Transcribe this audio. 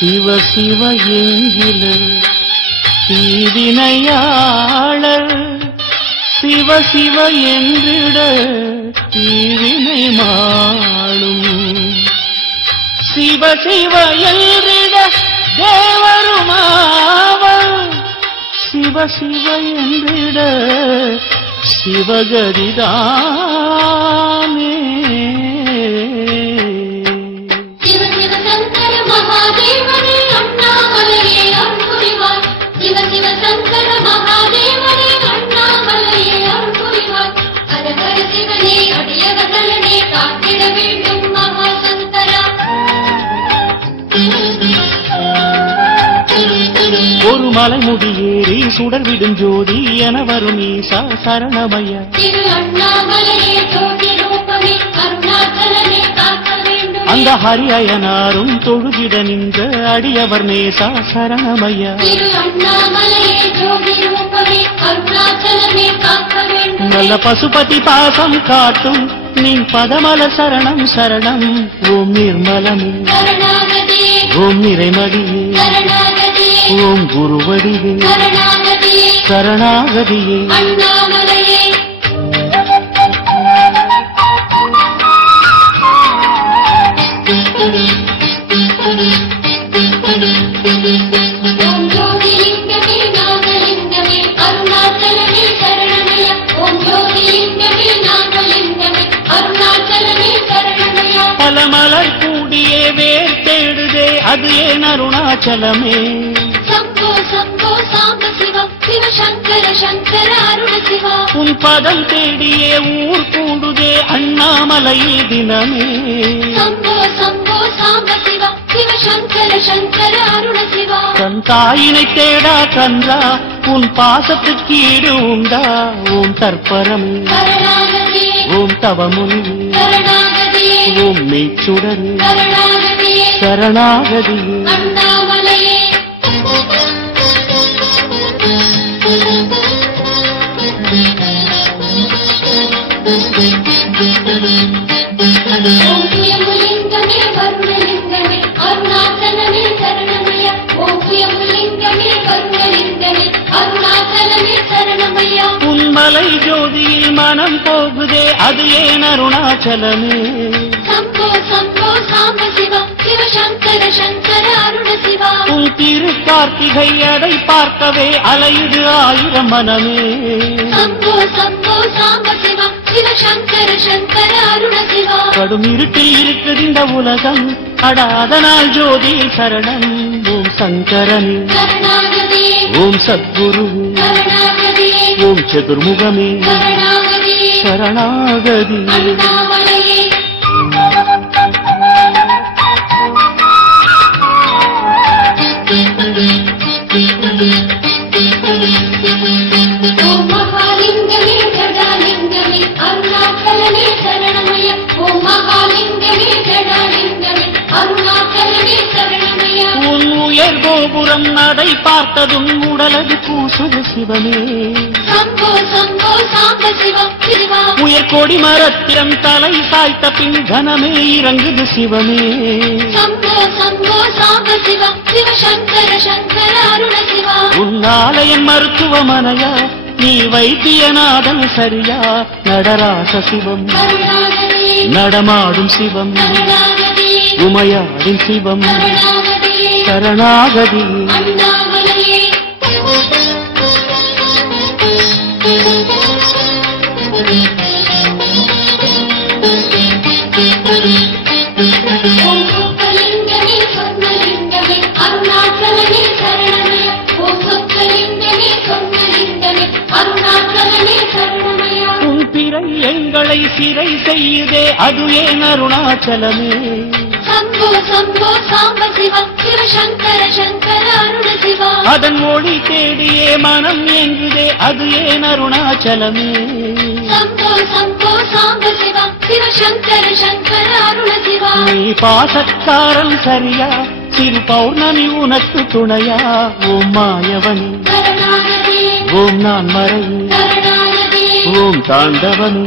சிவ சிவ என்கிற தீவினையாளர் சிவ சிவ என்றிட தீவினை மாளும் சிவ சிவ என்றிட தேவருமாவர் சிவ சிவ என்றிட சிவகதிதானே ஒரு மலை முடியேறி சுடர் விடும் ஜோதி என வரும் ஈசா சரணமய அந்த ஹரியனாரும் தொழுகிட நின்ற அடியவர் நேசா சரணமய நல்ல பசுபதி பாசம் காட்டும் நீ பதமல சரணம் சரணம் ஓம் நிர்மலமே ஓம் நிறைமடியே ஓம் குருவடிவே சரணாகதியே பல மலர் கூடியே வேர் தேடுதே அது ஏன் அருணாச்சலமே உன் பதம் தேடியே ஊர் கூடுதே அண்ணாமலையே தினமே தன் தாயினை தேடா கன்றா உன் பாசத்துக்கு ஈடு உண்டா ஓம் தற்பரமே ஓம் தவமுனி ஓம் மெய்ச்சுடரே சரணாகதியே உன்மலை ஜோதியில் மனம் போகுதே அது ஏன் அருணாச்சலமே உன் திரு கார்த்திகை அடை பார்க்கவே அலையுது ஆயிரம் மனமே கடும் இருட்டில் இருக்குது இந்த உலகம் அடாதனால் ஜோதி சரணம் ஓம் சங்கரனே ஓம் சத்குரு ஓம் சதுர்முகமே சரணாகதி உன் உயர் கோபுரம் நடை பார்த்ததும் உடலது பூசுது சிவமே உயர் கொடி மரத்திரம் தலை சாய்த்த பின் கனமே இறங்குது சிவமே உன் ஆலயம் மருத்துவமனையா நீ வைத்தியநாதன் சரியா நடராச சிவம் நடமாடும் சிவம் உமையாடும் சிவம் சரணாகதி உன் பிறை எங்களை சிறை செய்யுதே அது ஏன் அருணாச்சலமே அதன் ஒளி தேடியே மனம் எங்குதே அது ஏன் அருணாச்சலமே நீ பாசக்காரன் சரியா சிறு பௌர்ணமி உனக்கு துணையா ஓம் மாயவனி ஓம் நான் மறை ஓம் தாண்டவனி